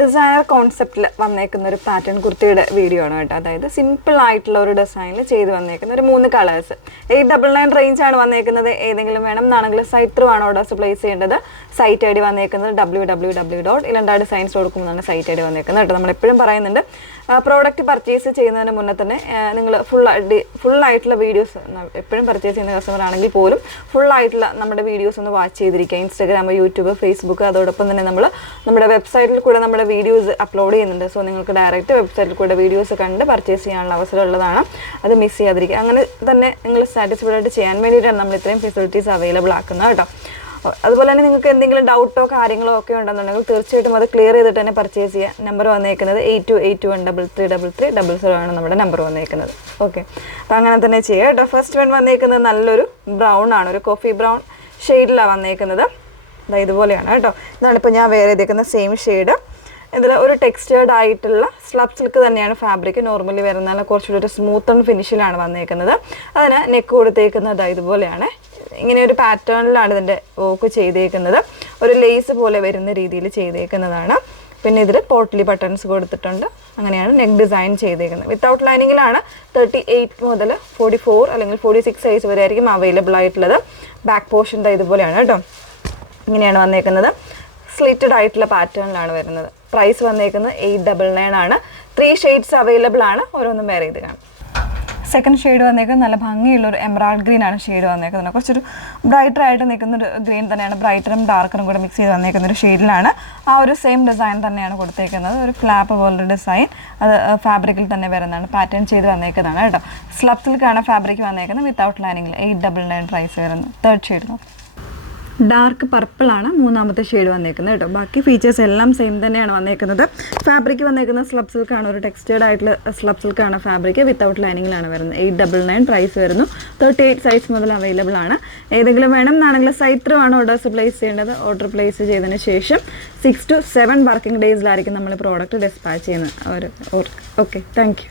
Designer കോൺസെപ്റ്റിൽ വന്നേക്കുന്ന ഒരു pattern കുർത്തിയുടെ video ആണ് കേട്ടോ. അതായത് സിമ്പിൾ ആയിട്ടുള്ള ഒരു ഡിസൈനിൽ ചെയ്ത് വന്നേക്കുന്ന ഒരു 3 കളേഴ്സ് 899 റേഞ്ചാണ് വന്നേക്കുന്നത്. ഏതെങ്കിലും വേണം എന്നാണെങ്കിൽ സൈറ്റ് ത്രൂ ആണ് ഓർഡേഴ്സ് പ്ലേസ് ചെയ്യേണ്ടത്. സൈറ്റ് ഐ ഡി വന്നേക്കുന്നത് www.ilandadesigns.com എന്നാണ് സൈറ്റ് ഐ ഡി വന്നേക്കുന്നത് കേട്ടോ. നമ്മളെപ്പോഴും പറയുന്നുണ്ട് പ്രോഡക്റ്റ് പർച്ചേസ് ചെയ്യുന്നതിന് മുന്നേ തന്നെ നിങ്ങൾ ഫുള്ളായിട്ടുള്ള വീഡിയോസ് എപ്പോഴും പർച്ചേസ് ചെയ്യുന്ന കസ്റ്റമർ ആണെങ്കിൽ പോലും ഫുള്ളായിട്ടുള്ള നമ്മുടെ വീഡിയോസ് ഒന്ന് വാച്ച് ചെയ്തിരിക്കുക. ഇൻസ്റ്റാഗ്രാം, യൂട്യൂബ്, ഫേസ്ബുക്ക്, അതോടൊപ്പം തന്നെ നമ്മുടെ വെബ്സൈറ്റിൽ കൂടെ നമ്മുടെ വീഡിയോസ് അപ്ലോഡ് ചെയ്യുന്നുണ്ട്. സോ നിങ്ങൾക്ക് ഡയറക്റ്റ് വെബ്സൈറ്റിൽ കൂടെ വീഡിയോസ് കണ്ട് പർച്ചേസ് ചെയ്യാനുള്ള അവസരം ഉള്ളതാണ്. അത് മിസ് ചെയ്യാതിരിക്കുക. അങ്ങനെ തന്നെ നിങ്ങൾ സാറ്റിസ്ഫൈഡ് ആയിട്ട് ചെയ്യാൻ വേണ്ടിയിട്ടാണ് നമ്മൾ ഇത്രയും ഫെസിലിറ്റീസ് അവൈലബിൾ ആക്കുന്നത് കേട്ടോ. അതുപോലെ തന്നെ നിങ്ങൾക്ക് എന്തെങ്കിലും ഡൗട്ടോ കാര്യങ്ങളോ ഒക്കെ ഉണ്ടെന്നുണ്ടെങ്കിൽ തീർച്ചയായിട്ടും അത് ക്ലിയർ ചെയ്തിട്ട് തന്നെ പർച്ചേസ് ചെയ്യുക. നമ്പർ വന്നേക്കുന്നത് 8281333300 ആണ് നമ്മുടെ നമ്പർ വന്നേക്കുന്നത്. ഓക്കെ, അപ്പോൾ അങ്ങനെ തന്നെ ചെയ്യുക കേട്ടോ. ഫസ്റ്റ് വൺ വന്നേക്കുന്നത് നല്ലൊരു ബ്രൗൺ ആണ്, ഒരു കോഫി ബ്രൗൺ ഷെയ്ഡിലാണ് വന്നേക്കുന്നത്. ഇതുപോലെയാണ് കേട്ടോ. ഇതാണ് ഇപ്പോൾ ഞാൻ വേറെ ചെയ്തേക്കുന്ന സെയിം ഷെയ്ഡ്. ഇതിൽ ഒരു ടെക്സ്റ്റേർഡ് ആയിട്ടുള്ള സ്ലബ് സിൽക്ക് തന്നെയാണ് ഫാബ്രിക്. നോർമലി വരുന്ന കുറച്ചുകൂടി ഒരു സ്മൂത്ത് ആൻഡ് ഫിനിഷിലാണ് വന്നേക്കുന്നത്. അതിന് നെക്ക് കൊടുത്തേക്കുന്നത് ഇതുപോലെയാണ്. ഇങ്ങനെ ഒരു പാറ്റേണിലാണ് ഇതിൻ്റെ വർക്ക് ചെയ്തേക്കുന്നത്. ഒരു ലേസ് പോലെ വരുന്ന രീതിയിൽ ചെയ്തേക്കുന്നതാണ്. പിന്നെ ഇതിൽ പോട്ട്ലി ബട്ടൺസ് കൊടുത്തിട്ടുണ്ട്. അങ്ങനെയാണ് നെക്ക് ഡിസൈൻ ചെയ്തേക്കുന്നത്. വിത്തൗട്ട് ലൈനിങ്ങിലാണ് 38 മുതൽ 44 അല്ലെങ്കിൽ 46 സൈസ് വരെ ആയിരിക്കും അവൈലബിൾ ആയിട്ടുള്ളത്. ബാക്ക് പോർഷൻ ഇതുപോലെയാണ് കേട്ടോ. ഇങ്ങനെയാണ് വന്നേക്കുന്നത്. സ്ലിറ്റഡ് ആയിട്ടുള്ള പാറ്റേണിലാണ് വരുന്നത്. പ്രൈസ് വന്നേക്കുന്നത് 899 ആണ്. 3 ഷെയ്ഡ്സ് അവൈലബിൾ ആണ്. ഓരോന്നും വേറെ ചെയ്ത് കാണാം. സെക്കൻഡ് ഷെയ്ഡ് വന്നേക്കുന്നത് നല്ല ഭംഗിയുള്ളൊരു എമറാൾഡ് ഗ്രീൻ ആണ് ഷെയ്ഡ് വന്നേക്കുന്നത്. കുറച്ചൊരു ബ്രൈറ്റർ ആയിട്ട് നിൽക്കുന്നൊരു ഗ്രീൻ തന്നെയാണ്. ബ്രൈറ്ററും ഡാർക്കറും കൂടെ മിക്സ് ചെയ്ത് വന്നേക്കുന്ന ഒരു ഷെയ്ഡിലാണ്. ആ ഒരു സെയിം ഡിസൈൻ തന്നെയാണ് കൊടുത്തേക്കുന്നത്. ഒരു ഫ്ലാപ്പ് പോലൊരു ഡിസൈൻ അത് ഫാബ്രിക്കിൽ തന്നെ വരുന്നതാണ്. പാറ്റേൺ ചെയ്ത് വന്നേക്കുന്നതാണ് കേട്ടോ. സ്ലബ് സിൽക്കാണ് ഫാബ്രിക് വന്നേക്കുന്നത്. വിത്തൗട്ട് ലൈനിങ്ങിൽ 899 പ്രൈസ് വരുന്നത്. തേർഡ് ഷെയ്ഡ് നോക്കാം. ഡാർക്ക് പർപ്പിളാണ് മൂന്നാമത്തെ ഷെയ്ഡ് വന്നേക്കുന്നത് കേട്ടോ. ബാക്കി ഫീച്ചേഴ്സ് എല്ലാം സെയിം തന്നെയാണ് വന്നേക്കുന്നത്. ഫാബ്രിക് വന്നേക്കുന്നത് സ്ലബ് സിൽക്കാണ്. ഒരു ടെക്സ്റ്റേർഡ് ആയിട്ടുള്ള സ്ലബ് സിൽക്കാണ് ഫാബ്രിക്. വിത്തൗട്ട് ലൈനിങ്ങിലാണ് വരുന്നത്. 899 പ്രൈസ് വരുന്നു. 38 സൈസ് മുതൽ അവൈലബിൾ ആണ്. ഏതെങ്കിലും വേണം എന്നാണെങ്കിൽ സൈറ്റ് ത്രൂ ആണ് ഓർഡേഴ്സ് പ്ലേസ് ചെയ്യേണ്ടത്. ഓർഡർ പ്ലേസ് ചെയ്തതിന് ശേഷം 6 to 7 വർക്കിംഗ് ഡേയ്സിലായിരിക്കും നമ്മൾ പ്രോഡക്റ്റ് ഡിസ്പാച്ച് ചെയ്യുന്നത്. Okay, thank you.